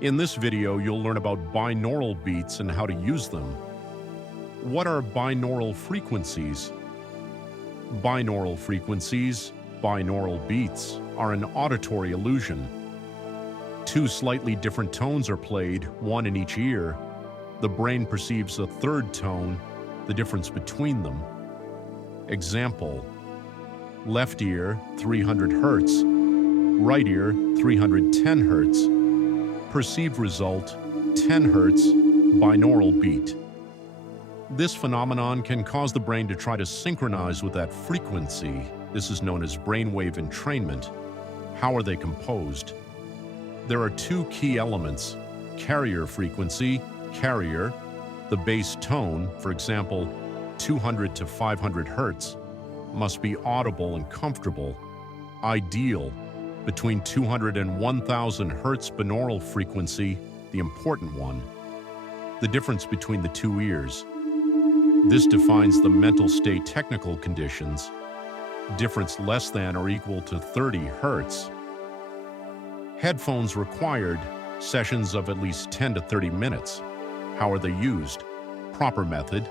In this video, you'll learn about binaural beats and how to use them. What are binaural frequencies? Binaural frequencies, binaural beats, are an auditory illusion. Two slightly different tones are played, one in each ear. The brain perceives a third tone, the difference between them. Example: left ear 300 Hz, right ear 310 Hz. Perceived result 10 Hz, binaural beat. This phenomenon can cause the brain to try to synchronize with that frequency. This is known as brainwave entrainment. How are they composed? There are two key elements: carrier frequency, carrier, the bass tone, for example, 200 to 500 Hz, must be audible and comfortable. Ideal, between 200 and 1000 Hz binaural frequency, the important one. The difference between the two ears. This defines the mental state technical conditions. Difference less than or equal to 30 Hz. Headphones required, sessions of at least 10 to 30 minutes. How are they used? Proper method.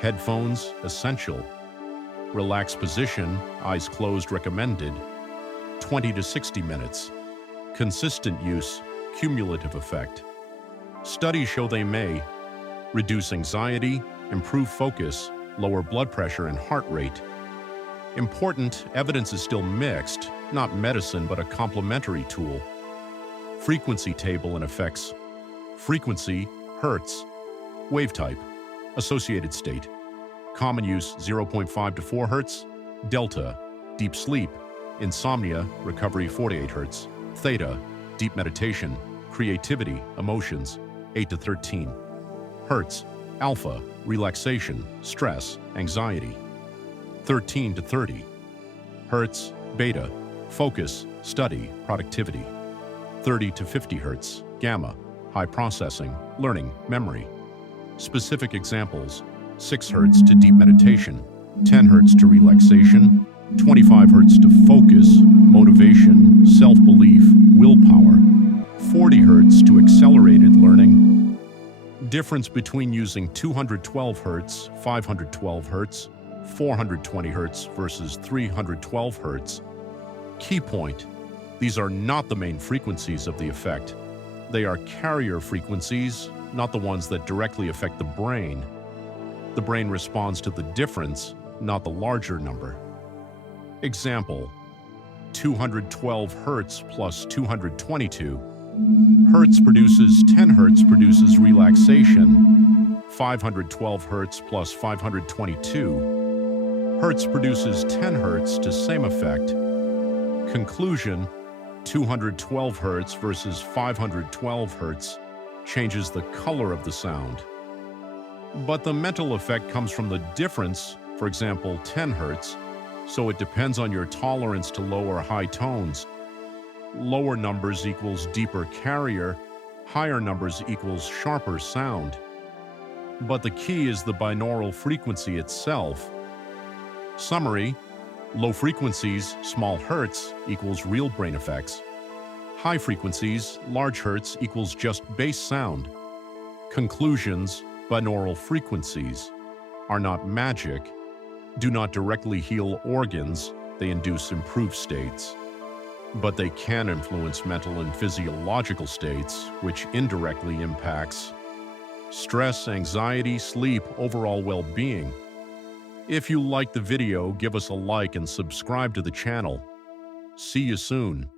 Headphones essential. Relaxed position, eyes closed recommended. 20 to 60 minutes. Consistent use, cumulative effect. Studies show they may reduce anxiety, improve focus, lower blood pressure and heart rate. Important, evidence is still mixed, not medicine but a complementary tool. Frequency table and effects. Frequency, Hertz. Wave type, associated state. Common use 0.5 to 4 Hz. Delta, deep sleep. Insomnia, recovery 48 Hz. Theta, deep meditation, creativity, emotions 8 to 13 Hz. Alpha, relaxation, stress, anxiety 13 to 30 Hz. Beta, focus, study, productivity 30 to 50 Hz. Gamma, high processing, learning, memory. Specific examples: 6 Hz to deep meditation, 10 Hz to relaxation, 25 Hz to focus, motivation, self-belief, willpower, 40 Hz to accelerated learning. Difference between using 212 Hz, 512 Hz, 420 Hz versus 312 Hz. Key point: these are not the main frequencies of the effect. They are carrier frequencies, not the ones that directly affect the brain. The brain responds to the difference, not the larger number. Example: 212 Hz plus 222. Hertz produces 10 Hz produces relaxation. 512 Hz plus 522. Hertz produces 10 Hz to same effect. Conclusion: 212 Hz versus 512 Hz changes the color of the sound. But the mental effect comes from the difference, for example 10 Hz, so it depends on your tolerance to low or high tones. Lower numbers equals deeper carrier, higher numbers equals sharper sound. But the key is the binaural frequency itself. Summary: low frequencies, small hertz, equals real brain effects. High frequencies, large hertz, equals just bass sound. Conclusions: binaural frequencies are not magic, do not directly heal organs, they induce improved states. But they can influence mental and physiological states, which indirectly impacts stress, anxiety, sleep, overall well-being. If you liked the video, give us a like and subscribe to the channel. See you soon.